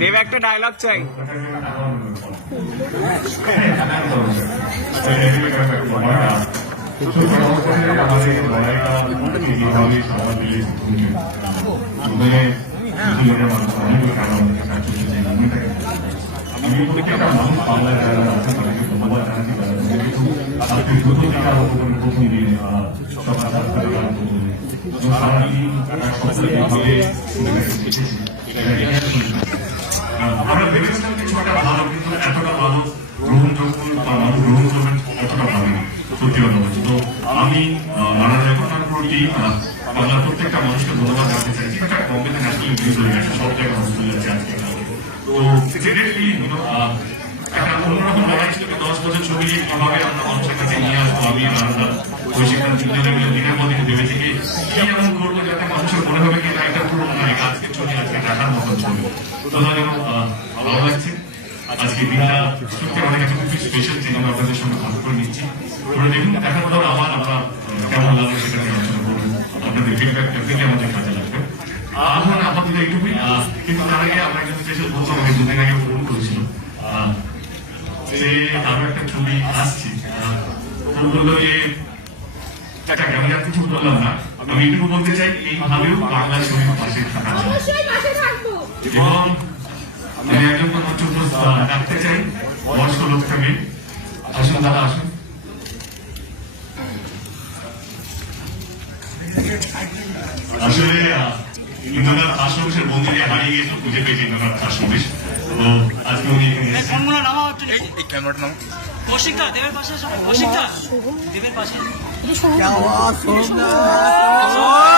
দেব একটা ডায়লগ চাই। আমরা ভেবেছিলাম কিছু একটা ভালো কিন্তু তো আমি নানা প্রতি বাংলার প্রত্যেকটা মানুষকে ধন্যবাদ জানাতে চাইছি এটা বম্বেতে ন্যাশনাল নিউজ হয়ে গেছে, সব জায়গায় হসপিটাল আছে আজকে। তো সিরিয়াসলি একটা অন্যরকম লড়াই ছিল দশ বছর ছবি নিয়ে কীভাবে আমরা মানুষের কাছে নিয়ে আসব, আমি আলাদা ওই সেখানে তিনজনে মিলে দিনের মধ্যে ভেবেছি কি এমন করব যাতে মানুষের মনে হবে কি এটা পুরো না এটা আজকের ছবি, আজকে দেখার মতন ছবি। তো ভালো লাগছে। আজকে দিনটা সত্যি আমাদের কাছে খুবই স্পেশাল দিন আমরা আপনাদের সঙ্গে ভাগ করে নিচ্ছি। তোমরা দেখুন দেখার পর আমার আমরা কেমন লাগবে সেটা নিয়ে আলোচনা করব। আপনাদের ফিডব্যাক ডেফিনেটলি আমাদের কাজে লাগবে। এখন আপাতত এইটুকুই কিন্তু তার আগে আমরা একজন স্পেশাল বলতে আমাকে দুদিন আগে ফোন করেছিল যে আরও একটা ছবি আসছে তো বলল যে আমি আর কিছু বললাম না। আমি এটুকু বলতে চাই এইভাবেও বাংলা ছবির পাশে থাকা এবং আমি একজন মঞ্চ ডাকতে চাই বয়স্ক লোক থেকে আসুন দাদা আসুন। আসলে ইন্দ্রনাথ দাসবংশের মন্দিরে হারিয়ে গিয়েছিল খুঁজে পেয়েছি ইন্দ্রনাথ দাসবংশ তো আজকে উনি ফোনগুলো নামা হচ্ছে এই ক্যামেরাটা নামা কৌশিকদা দেবের পাশে কৌশিকদা দেবের পাশে। এটা সবাই